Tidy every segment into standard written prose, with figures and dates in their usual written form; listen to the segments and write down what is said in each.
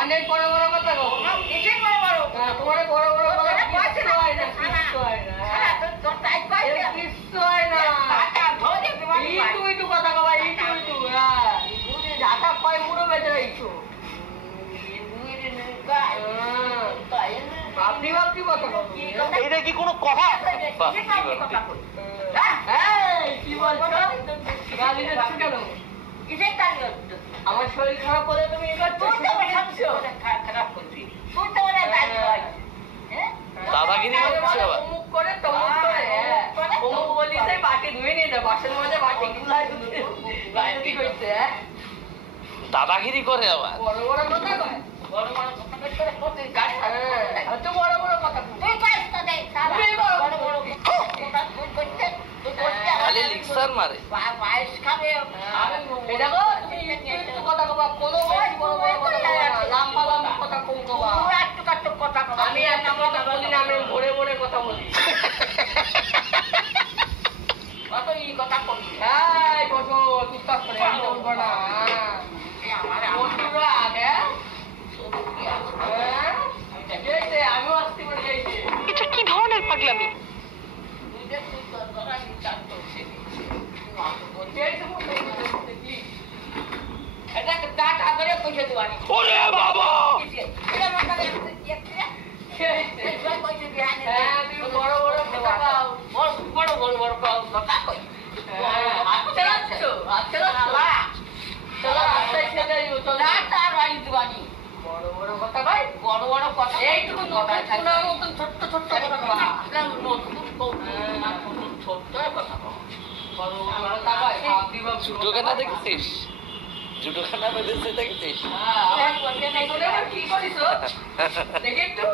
অনেক বড় বড় কথা গো, তোমার বড় বড় কথা কিচ্ছু হয় না, কিচ্ছু হয় না, কিচ্ছু হয় না। ইটু ইটু কথা কবা, ইটু ইটু, ঝাঁটা কয় মুড়ো বেঁচে রইছো। আপনি ভাবছি কথা এটা কি কোনো কথা? কি বলছো? গালি দিচ্ছ কেন? আমার শরীর খারাপ হলে তুমি দাদাগিরি করছে আবার। অমুক করে তমুক করে, অমুক বলিস বাটি ধুয়ে নিয়ে যায়, বাসের মধ্যে বাটি গুলাই কি করছে? দাদাগিরি করে আবার। বড় বড় কথা কয়, বড় বড় কথা খালি লিকসার মারে। আমি একটা কথা বলি না, আমি ভরে ভরে কথা বলি। কথা বলি বসো, টুকটাক করে বলবো না। আমিও আসতে পারি। এটা কি ধরনের পাগলামি? জুটোখানা দেখেছিস? জুটোখানা বেঁধেছে দেখেছিস? কি করিস দেখে একটু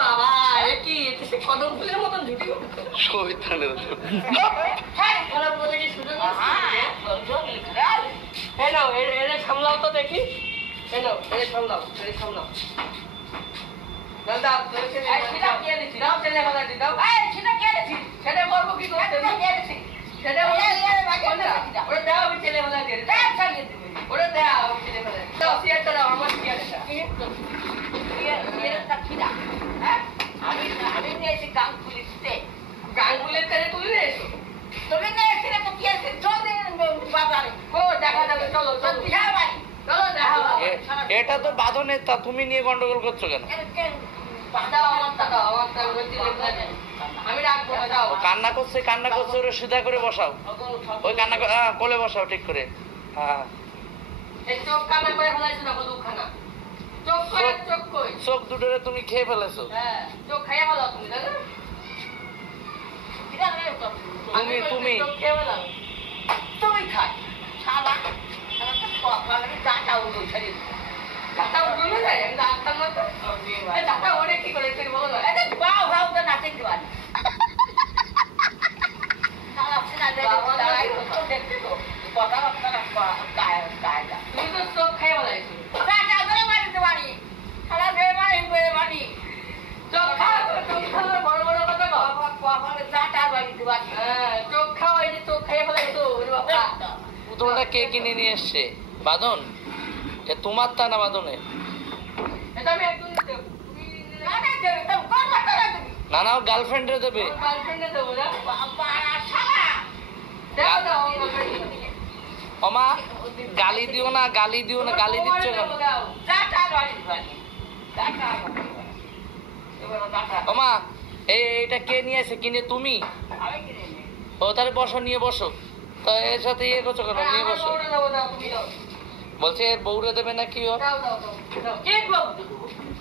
বাবা, কি কদম ফুলের মতন ঝুটি এনে সামলাও তো দেখি। এনে সামলাও, সামলাও। সেটা করবো কি করতে? সেটা ওরা দেওয়া আমি ছেলে বেলা দিয়ে ওরা দেওয়া ছেলে বেলা সিয়ারটা দাও, আমার সিয়ারটা। আমি নিয়েছি গাঙ্গুলিতে, গাঙ্গুলির থেকে তুলে এসো। তুমি নিয়েছিলে তো কি আছে? চল বাজারে, ও দেখা যাবে। চলো চলো চলো দেখা। এটা তো বাঁধনের, তা তুমি নিয়ে গন্ডগোল করছো কেন? আমি রাখবো না, যাও। কান্না করছে, কান্না করছে, ওরা সিধা করে বসাও। ওই কান্না কোলে বসাও ঠিক করে। হ্যাঁ, চোখ কানা করে ফেলাইছো না, দুখানা চোখ করে, চোখ কই? চোখ দুটোরে তুমি খেয়ে ফেলেছো। হ্যাঁ, চোখ খাইয়া ফেলো তুমি, দাদা। তুমি চোখ খেয়ে ফেলাও, তুমি খাই সারা দাঁটা উঠো, দাঁটা উঠো না যায়, আমি দাঁড়াতাম না তো। দাঁটা ওরে কি করে তুই বলো? বাউ বাউ তো নাচে দিওয়ানি তুমি তো চোখ খাইয়া ফেলাইছো। বড় বড় কথা চোখ খাওয়া, এই যে চোখ খাইয়া ফেলাইছো। পুতুলটা কে কিনে নিয়ে এসছে? বাঁধন? এ তোমার তা না বাঁধনের? এটা আমি একদম না না, গার্লফ্রেন্ডে দেবে। গার্লফ্রেন্ডে দেবো না, ওমা গালি দিও না, গালি দিও না, গালি দিচ্ছ কেন? ওমা এইটা কে নিয়ে আসে? কিনে তুমি? ও তাহলে বসো, নিয়ে বসো। তো এর সাথে ইয়ে করছো কেন? নিয়ে বসো। বলছে এর বউরে দেবে না কি?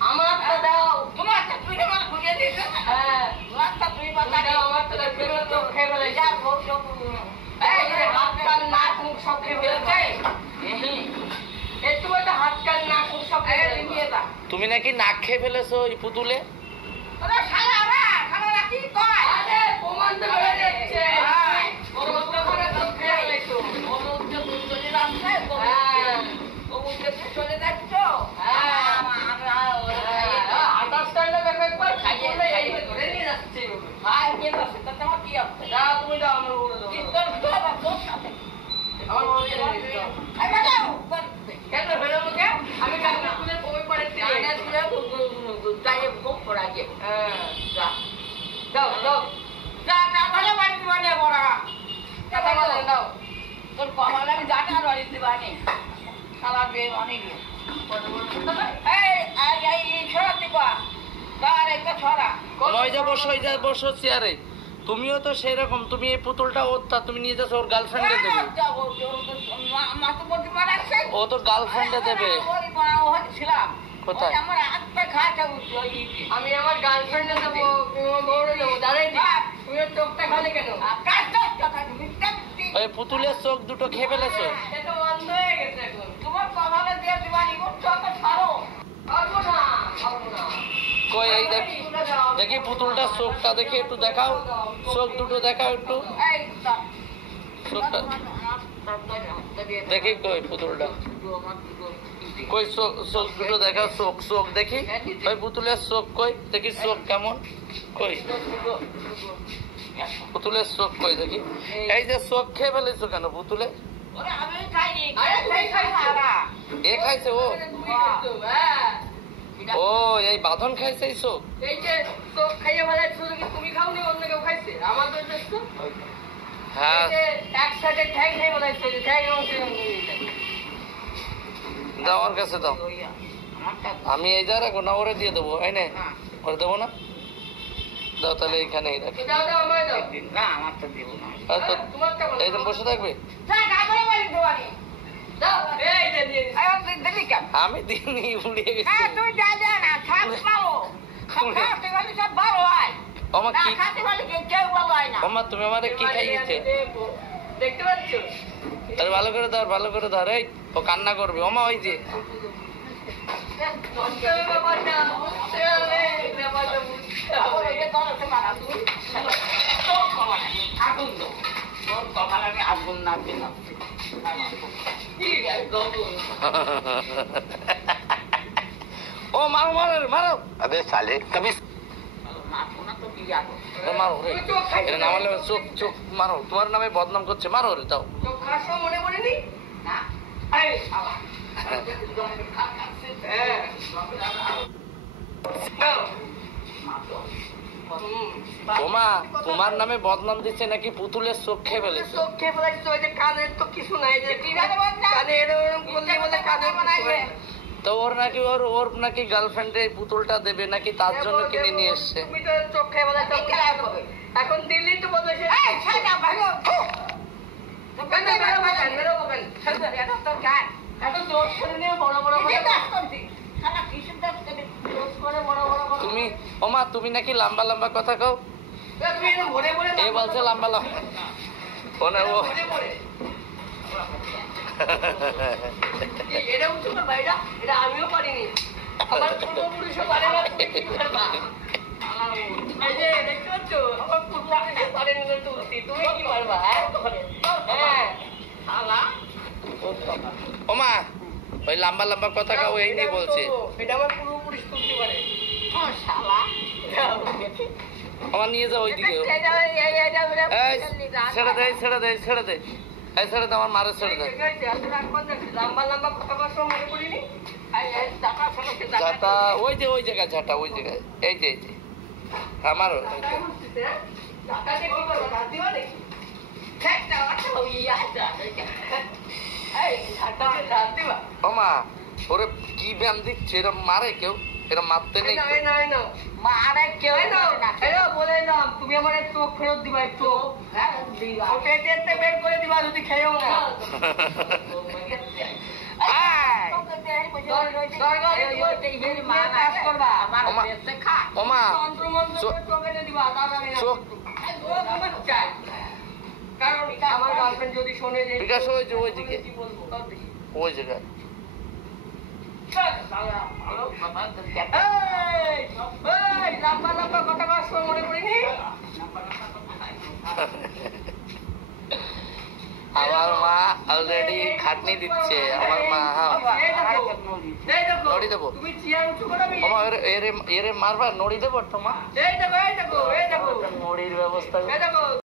আমারটা দাও, তোমারটা তুই আমার খুঁজে দিস। হ্যাঁ, তোমারটা তুই বাতা দাও, আমারটা দাও। তুই তো খেয়ে ফেলে যা, বউ সব এই যে হাত কান নাক মুখ সব খেয়ে ফেলেছে। একটু একটা হাত কান নাক মুখ সব খেয়ে নিয়ে যা। তুমি নাকি নাক খেয়ে ফেলেছো ওই পুতুলে? ওরে শালারা, শালারা কি কয়? আরে প্রমাণ তো হয়ে যাচ্ছে। ওর মধ্যে করে সব খেয়ে ফেলেছো। ওর মধ্যে চলে যাচ্ছে। হ্যাঁ, ওর মধ্যে চলে যাচ্ছ। হ্যাঁ, আমার মনে হয় কেন হলো মুখে আমি কালকে স্কুলে বই পড়াচ্ছি না স্কুলে যাইয়ে খুব পড়াকে যা দাও দাও যা কামালে বাড়ি দিবানে বড়া কথা বলে দাও তোর কমালে আমি যাটা বাড়ি দিবানে শালা বে অনেক এই ছড়া দিবা তার একটা ছড়া ওই যা বসো চেয়ারে। তুমিও তো সেই রকম, তুমি এই পুতুলটা তুমি নিয়ে যাচ্ছ ওর গার্লফ্রেন্ডে দেবে। ও তো গার্লফ্রেন্ডে দেবে। কোথায়? আমি আমার গার্লফ্রেন্ডে দেবো, বউরে দেবো, দাঁড়াই তুমি চোখটা খালি কেন? ওই পুতুলের চোখ দুটো খেয়ে ফেলেছো। এটা বন্ধ হয়ে গেছে এখন। তোমার কমালে দিয়ে দিবানি চোখ ছাড়ো। পারবো না, পারবো না। কই এই দেখি পুতুলটা চোখটা দেখে একটু দেখাও, চোখ দুটো দেখাও একটু। চোখটা দেখি কই পুতুলটা কই, চোখ দুটো দেখাও, চোখ দেখি। ওই পুতুলের চোখ কই দেখি, চোখ কেমন কই, পুতুলের চোখ কই দেখি। এই যে চোখ খেয়ে ফেলেছো কেন পুতুলে? এ খাইছে ও? ও এই বাঁধন খাইছে এই চোখ? এই যে চোখ খাইয়ে ফেলাইছো, তুমি খাওনি, অন্য কেউ খাইছে? আমার তো দেখছো। হ্যাঁ এক সাইডে ঠ্যাং খাই ফেলাইছো, ঠ্যাং দাও আমার কাছে দাও। আমি এই যা রাখবো না, ওরে দিয়ে দেবো। এই নে, ওরে দেবো না, দাও তাহলে এইখানেই রাখি। এই তো বসে থাকবে। আমি দিইনি, উড়িয়ে গেছি। তুমি আমারে কি খাইয়েছে? দেখতে পাচ্ছ? আরে ভালো করে ধর, ভালো করে ধর। এই ও কান্না করবে। ওমা ওই যে আগুন না পেলাম ও মারো মারো মারো। अबे साले कभी মারো রে, এটা নামালে চোখ চোখ মারো। তোমার নামে বদনাম করছে, মারো রে। দাও চোখ খাওয়ার সময় মনে পড়েনি না? ওমা তোমার নামে বদনাম দিচ্ছে নাকি পুতুলের চোখ খেয়ে ফেলেছে। চোখ খেয়ে ফেলাইছে, ওই যে কানের তো কিছু নাই, যে কানে এরকম করলে বলে কানে বানাইবে। তো ওর নাকি ওর নাকি গার্লফ্রেন্ডে পুতুলটা দেবে নাকি, তার জন্য কিনে নিয়ে এসছে। তুমি তো চোখ খেয়ে ফেলাইছো, এখন দিল্লি তো বলবে সে এখন দোষ করে নিয়ে বড় বড় তুমি ওমা তুমি নাকি লম্বা লম্বা কথা কও। এ বলছে লম্বা লম্বা ওনা ও এটা উঠছো না ভাইরা, এটা আমিও পারিনি, আমার পূর্বপুরুষও পারে না। এই যে দেখতে পাচ্ছ, আমার পূর্বপুরুষও পারেনি তো উঠতে, তুমি কি পারবা? হ্যাঁ ওমা ওই লম্বা লম্বা কথা কও, এই নিয়ে বলছে। এটা আমার পূর্বপুরুষ তুলতে পারে। আমার নিয়ে যাও ওইদিকে। ছেড়ে দে ছেড়ে দে ছেড়ে দে, এই ছেড়ে দে, আমার মারে ছেড়ে দে। লম্বা লম্বা কথা বলার মনে করিনি। ঝাঁটা ওই যে ওই জায়গায়, ঝাঁটা ওই জায়গায়, এই যে আমারও ওমা ওরে কি ব্যায়াম দিচ্ছে, এরম মারে কেউ? এরম মারতে নেই তুমি আমার চোখ ফেরত দিবা, চোখ পেটে বের করে দিবা যদি খেয়েও না। ওমা কারণ আমার গার্লফ্রেন্ড যদি শোনে যে বিকাশ ওই যে ওই দিকে ওই জায়গায়। লম্বা লম্বা কথা বলার সময় মনে করিনি। আমার মা অলরেডি খাটনি দিচ্ছে। আমার মা নড়ি দেবো। তুমি চেয়ার উঁচু করো, এরে মারবা, নড়ি দেবো তোমার এই দেখো এই দেখো এই দেখো নড়ির ব্যবস্থা। এই দেখো।